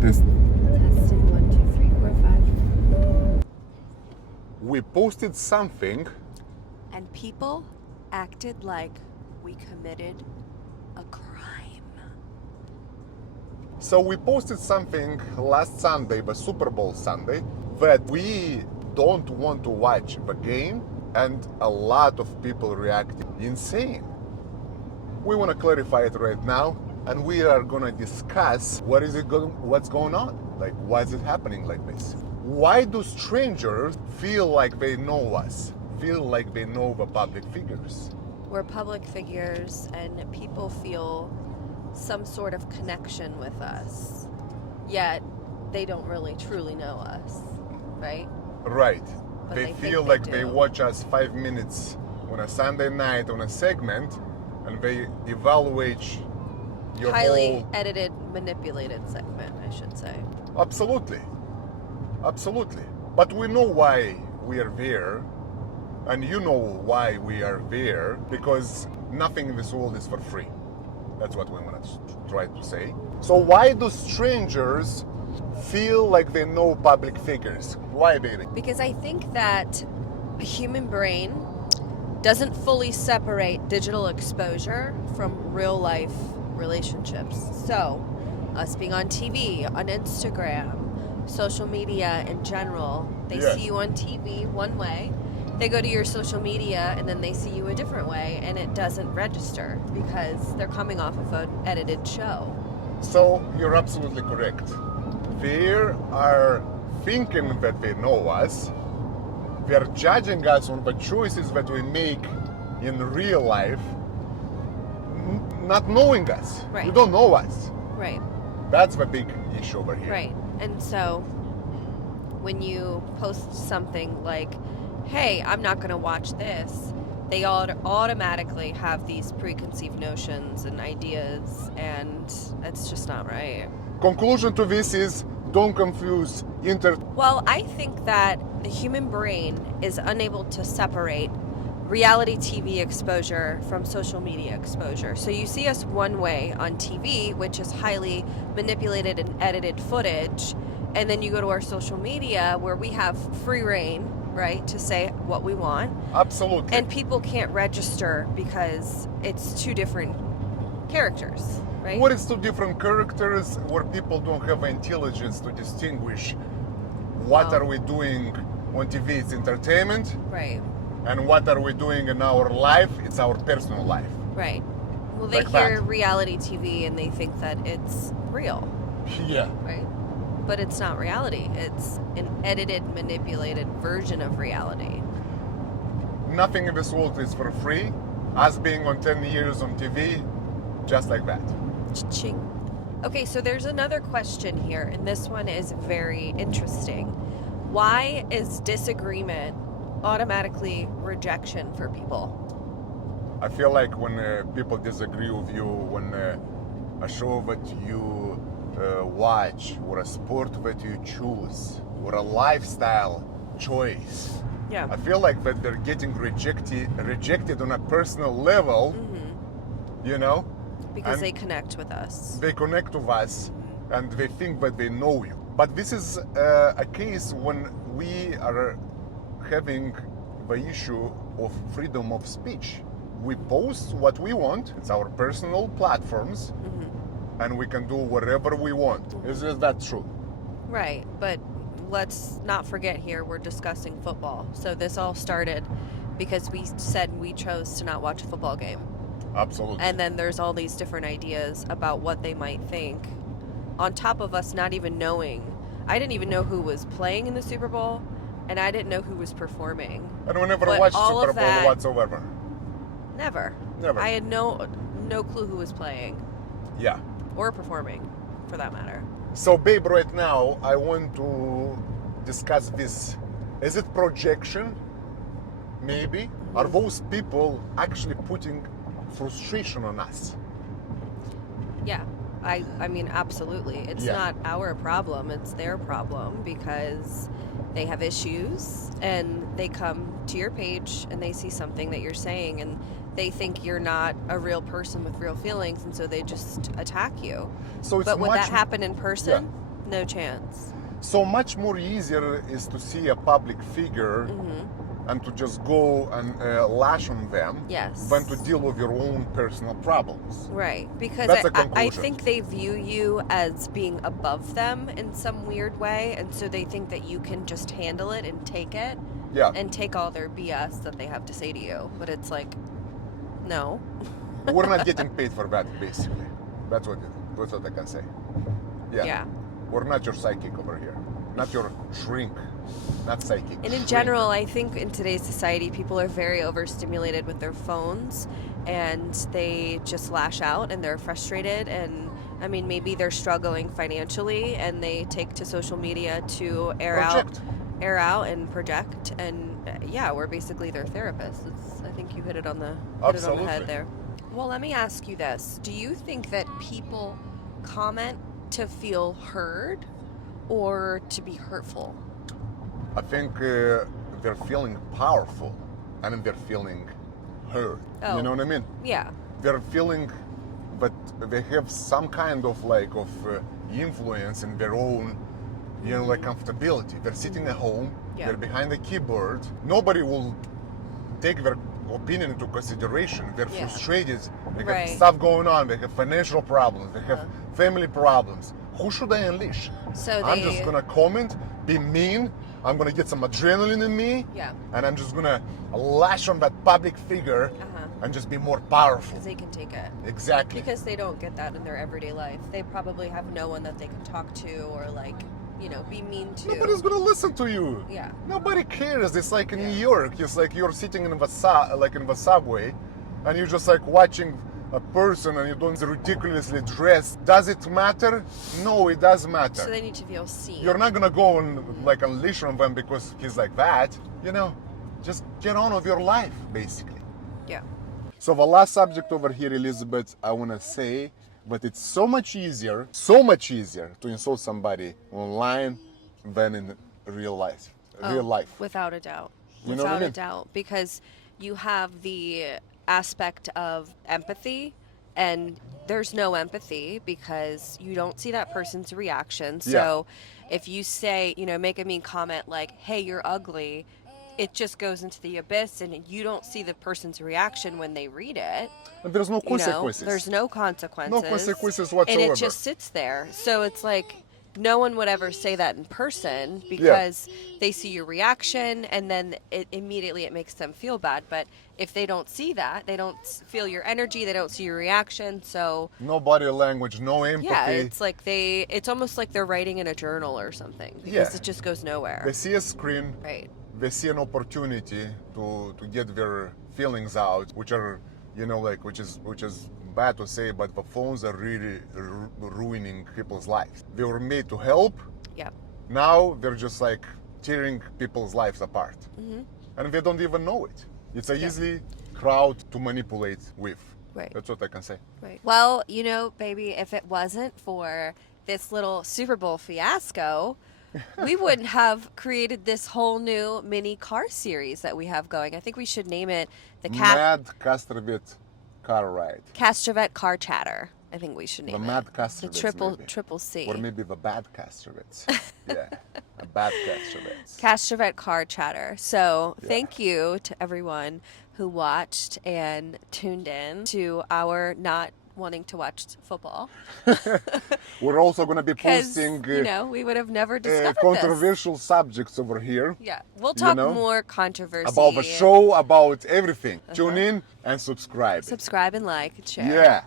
Test. Testing 1, 2, 3, 4, 5. We posted something. And people acted like we committed a crime. So we posted something last Sunday, the Super Bowl Sunday, that we don't want to watch the game, and a lot of people reacted insane. We want to clarify it right now, and we are going to discuss what's going on. Like, why is it happening like this? Why do strangers feel like they know us? Feel like they know the public figures? We're public figures and people feel some sort of connection with us, yet they don't really truly know us, right? Right. But They they feel think like they they do. watch us 5 minutes on a Sunday night on a segment, and they evaluate your Highly whole... edited, manipulated segment, I should say. Absolutely. Absolutely. But we know why we are there, and you know why we are there, because nothing in this world is for free. That's what we want to try to say. So why do strangers feel like they know public figures? Why, baby? Because I think that a human brain doesn't fully separate digital exposure from real life relationships. So, us being on TV, on Instagram, social media in general, they Yes. see you on TV one way, they go to your social media and then they see you a different way, and it doesn't register because they're coming off of an edited show. So you're absolutely correct. They are thinking that they know us. They are judging us on the choices that we make in real life, not knowing us. Right. You don't know us. Right. That's the big issue over here. Right. And so when you post something like, hey, I'm not going to watch this, they automatically have these preconceived notions and ideas, and it's just not right. Conclusion to this is, don't confuse Well, I think that the human brain is unable to separate reality TV exposure from social media exposure. So you see us one way on TV, which is highly manipulated and edited footage, and then you go to our social media where we have free reign, right, to say what we want. Absolutely. And people can't register because it's two different characters, right? What is two different characters where people don't have intelligence to distinguish what Well- are we doing on TV? It's entertainment. Right, And what are we doing in our life? It's our personal life. right. Well, they Like hear that. reality TV and they think that it's real, Yeah. right? But it's not reality. It's an edited, manipulated version of reality. Nothing in this world is for free. Us being on 10 years on TV, just like that. Cha-ching. Okay, so there's another question here, and this one is very interesting. Why is disagreement automatically rejection for people? I feel like when people disagree with you, when a show that you watch, or a sport that you choose, or a lifestyle choice, Yeah. I feel like that they're getting rejected on a personal level, you know? Because And they connect with us. they connect with us and they think that they know you. But this is a case when we are having the issue of freedom of speech. We post what we want, it's our personal platforms, and we can do whatever we want. Is that true? Right, but let's not forget here we're discussing football. So this all started because we said we chose to not watch a football game. Absolutely. And then there's all these different ideas about what they might think. On top of us not even knowing. I didn't even know who was playing in the Super Bowl, and I didn't know who was performing. And we never But watched all Super of Bowl that- whatsoever. Never. Never. I had no clue who was playing Yeah. or performing, for that matter. So, babe, right now I want to discuss this. Is it projection? Maybe. Are those people actually putting frustration on us? Yeah, I mean, absolutely. It's Yeah. not our problem, it's their problem because they have issues and they come to your page and they see something that you're saying and they think you're not a real person with real feelings, and so they just attack you. So it's But would much that happen in person? No chance. So much more easier is to see a public figure and to just go and lash on them Yes. than to deal with your own personal problems. Right, because That's a I conclusion. think they view you as being above them in some weird way, and so they think that you can just handle it and take it, Yeah. and take all their BS that they have to say to you. But it's like, no. We're not getting paid for that, basically. That's what I can say. Yeah. We're not your psychic over here. Not your shrink. Not psychic. And in shrink. general, I think in today's society, people are very overstimulated with their phones, and they just lash out, and they're frustrated. And I mean, maybe they're struggling financially, and they take to social media to air out and project. And yeah, we're basically their therapists. I think you hit it on the head there. Well, let me ask you this: do you think that people comment to feel heard, or to be hurtful? I think they're feeling powerful, and they're feeling heard. Oh. You know what I mean? Yeah. They're feeling that they have some kind of influence in their own, comfortability. They're sitting at home. Yeah. They're behind the keyboard. Nobody will take their opinion into consideration. They're frustrated. They have stuff going on. They have financial problems. They have family problems. Who should I unleash? So I'm just gonna comment, be mean. I'm gonna get some adrenaline in me, and I'm just gonna lash on that public figure and just be more powerful. Because they can take it. Exactly. Because they don't get that in their everyday life. They probably have no one that they can talk to or be mean to. Nobody's gonna listen to you. Yeah. Nobody cares. It's like in New York. It's like you're sitting in the subway, and you're just like watching a person, and you don't ridiculously dressed. Does it matter? No, it does matter. So they need to feel seen. You're not gonna go and unleash on them because he's like that. Just get on with your life, basically. Yeah. So the last subject over here, Elizabeth, I wanna say that it's so much easier to insult somebody online than in real life. Without a doubt. You know what I Without a mean? doubt. Because you have the aspect of empathy, and there's no empathy because you don't see that person's reaction. So if you say, make a mean comment like, hey, you're ugly, it just goes into the abyss, and you don't see the person's reaction when they read it. And there's no consequences. There's no consequences. No consequences whatsoever. And it just sits there. So it's like, no one would ever say that in person because they see your reaction, and then it makes them feel bad. But if they don't see that, they don't feel your energy, they don't see your reaction, so no body language, no empathy. yeah, it's almost like they're writing in a journal or something because it just goes nowhere. They see a screen, right? They see an opportunity to get their feelings out, which are which is bad to say, but the phones are really ruining people's lives. They were made to help. Yeah. Now they're just tearing people's lives apart, and they don't even know it. It's a easy crowd to manipulate with. Right. That's what I can say. Right. Well, baby, if it wasn't for this little Super Bowl fiasco, we wouldn't have created this whole new mini car series that we have going. I think we should name it the Mad Castrovit Car Ride. Castrovit Car Chatter. I think we should name the it. Mad Castrovits. The triple C. Or maybe the Bad Castrovits. Yeah, a Bad Castrovits. Castrovit Car Chatter. So thank you to everyone who watched and tuned in to our not wanting to watch football. We're also going to be posting we would have never discovered controversial subjects over here. Yeah, we'll talk more controversy about the show, about everything. Tune in and subscribe. Subscribe and like and share. Yeah.